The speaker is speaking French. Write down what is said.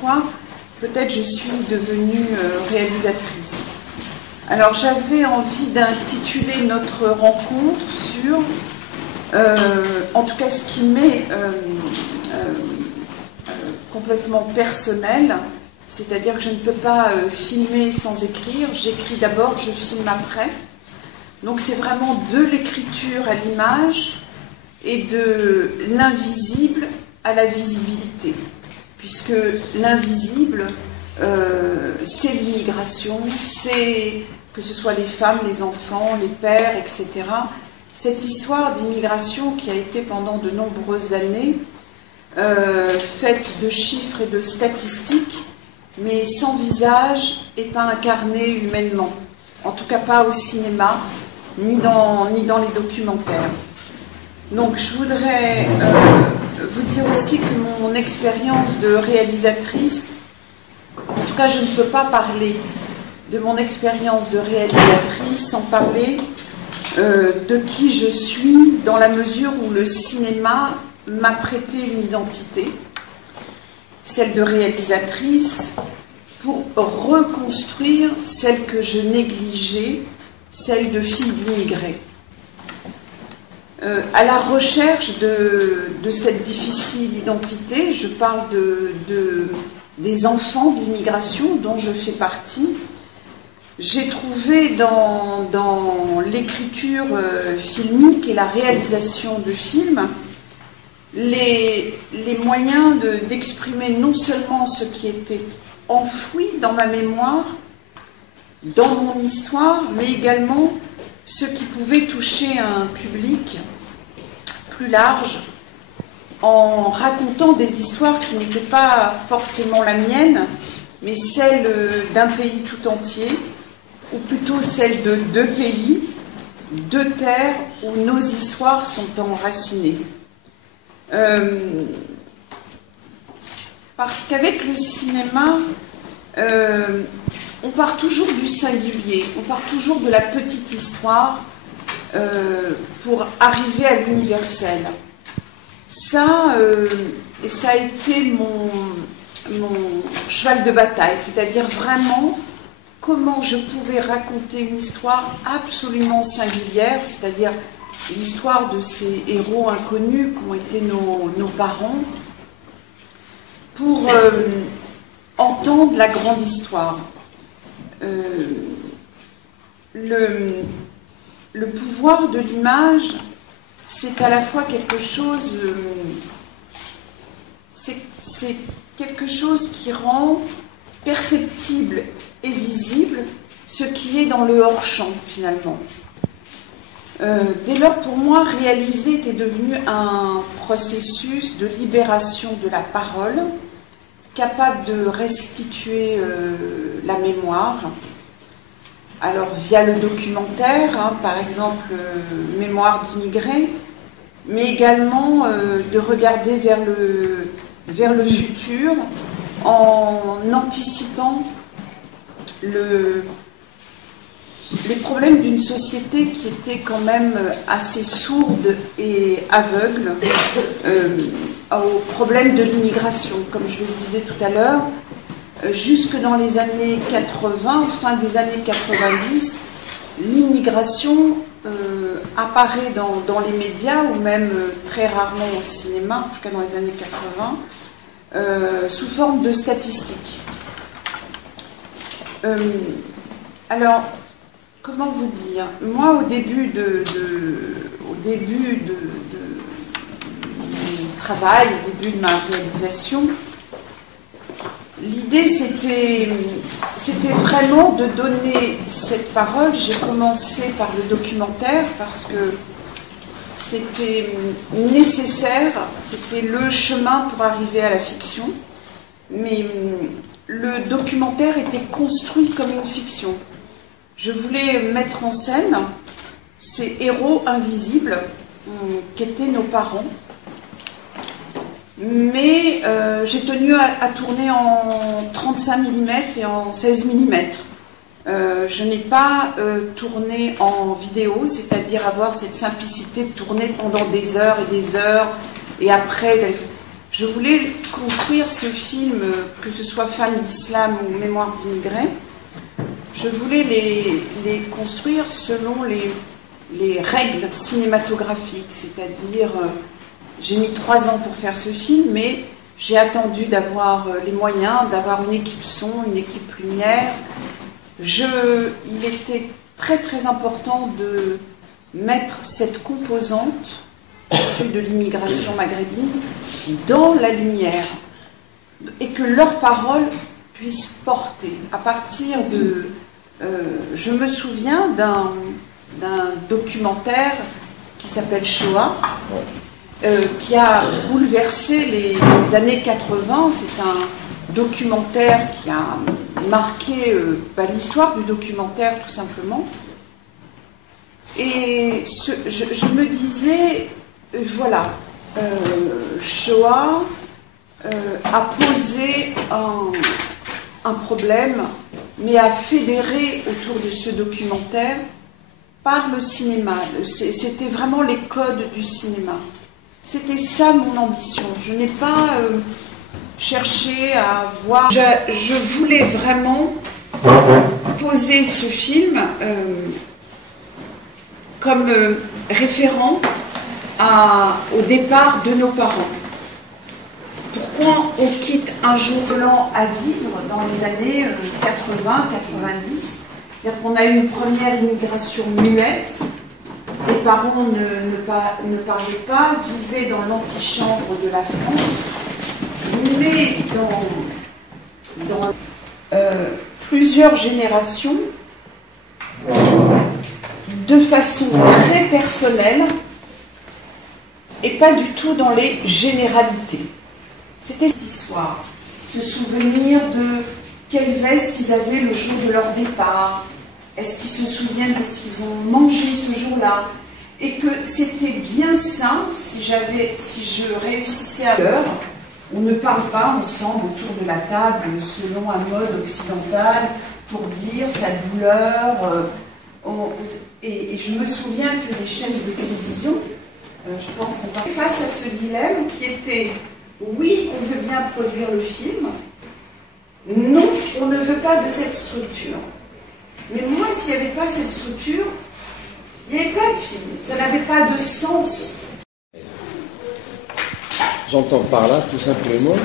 pourquoi peut-être je suis devenue réalisatrice. Alors j'avais envie d'intituler notre rencontre sur, en tout cas ce qui m'est complètement personnel, c'est-à-dire que je ne peux pas filmer sans écrire, j'écris d'abord, je filme après. Donc c'est vraiment de l'écriture à l'image et de l'invisible à la visibilité, puisque l'invisible, c'est l'immigration, c'est que ce soit les femmes, les enfants, les pères, etc. Cette histoire d'immigration qui a été pendant de nombreuses années faite de chiffres et de statistiques, mais sans visage et pas incarnée humainement, en tout cas pas au cinéma, ni dans les documentaires. Donc je voudrais vous dire aussi que mon expérience de réalisatrice, en tout cas je ne peux pas parler de mon expérience de réalisatrice sans parler de qui je suis, dans la mesure où le cinéma m'a prêté une identité, celle de réalisatrice, pour reconstruire celle que je négligeais, celle de fille d'immigrés. À la recherche de cette difficile identité, je parle des enfants de l'immigration dont je fais partie. J'ai trouvé dans l'écriture filmique et la réalisation de films les moyens d'exprimer non seulement ce qui était enfoui dans ma mémoire, dans mon histoire, mais également ce qui pouvait toucher un public plus large en racontant des histoires qui n'étaient pas forcément la mienne, mais celle d'un pays tout entier, ou plutôt celle de deux pays, deux terres où nos histoires sont enracinées. Parce qu'avec le cinéma, on part toujours du singulier, on part toujours de la petite histoire pour arriver à l'universel. Ça a été mon cheval de bataille, c'est-à-dire vraiment comment je pouvais raconter une histoire absolument singulière, c'est-à-dire l'histoire de ces héros inconnus qu'ont été nos parents, pour entendre la grande histoire. Le pouvoir de l'image, c'est à la fois quelque chose, c'est quelque chose qui rend perceptible et visible ce qui est dans le hors-champ, finalement. Dès lors, pour moi, réaliser était devenu un processus de libération de la parole, capable de restituer la mémoire. Alors, via le documentaire, hein, par exemple, Mémoire d'immigrés, mais également de regarder vers le futur en anticipant les problèmes d'une société qui était quand même assez sourde et aveugle aux problèmes de l'immigration. Comme je le disais tout à l'heure, jusque dans les années 80, fin des années 90, l'immigration apparaît dans les médias ou même très rarement au cinéma, en tout cas dans les années 80, sous forme de statistiques. Alors, comment vous dire? Moi, au début du travail, au début de ma réalisation, l'idée c'était vraiment de donner cette parole. J'ai commencé par le documentaire parce que c'était nécessaire, c'était le chemin pour arriver à la fiction, mais le documentaire était construit comme une fiction. Je voulais mettre en scène ces héros invisibles qu'étaient nos parents, mais j'ai tenu à tourner en 35 mm et en 16 mm. Je n'ai pas tourné en vidéo, c'est-à-dire avoir cette simplicité de tourner pendant des heures, et après Je voulais construire ce film, que ce soit Femmes d'Islam ou Mémoire d'immigrés, je voulais les construire selon les règles cinématographiques, c'est-à-dire, j'ai mis 3 ans pour faire ce film, mais j'ai attendu d'avoir les moyens, d'avoir une équipe son, une équipe lumière. Il était très très important de mettre cette composante issue de l'immigration maghrébine dans la lumière et que leurs paroles puissent porter. À partir de... je me souviens d'un documentaire qui s'appelle Shoah, qui a bouleversé les années 80. C'est un documentaire qui a marqué l'histoire du documentaire, tout simplement. Et je me disais, voilà, Shoah a posé un problème, mais a fédéré autour de ce documentaire par le cinéma. C'était vraiment les codes du cinéma. C'était ça mon ambition. Je n'ai pas cherché à voir... Je voulais vraiment poser ce film comme référent au départ de nos parents. Pourquoi on quitte un jour blanc à vivre dans les années 80-90? C'est-à-dire qu'on a eu une première immigration muette. Les parents ne parlaient pas, vivaient dans l'antichambre de la France, mais dans plusieurs générations, de façon très personnelle et pas du tout dans les généralités. C'était cette histoire, se souvenir de quelle veste ils avaient le jour de leur départ, est-ce qu'ils se souviennent de ce qu'ils ont mangé ce jour-là, et que c'était bien sain si je réussissais à l'heure. On ne parle pas ensemble autour de la table selon un mode occidental pour dire sa douleur. Et je me souviens que les chaînes de télévision, je pense, face à ce dilemme qui était: oui, on veut bien produire le film, non, on ne veut pas de cette structure. Mais moi, s'il n'y avait pas cette structure, il n'y avait pas de film, ça n'avait pas de sens. J'entends par là, tout simplement,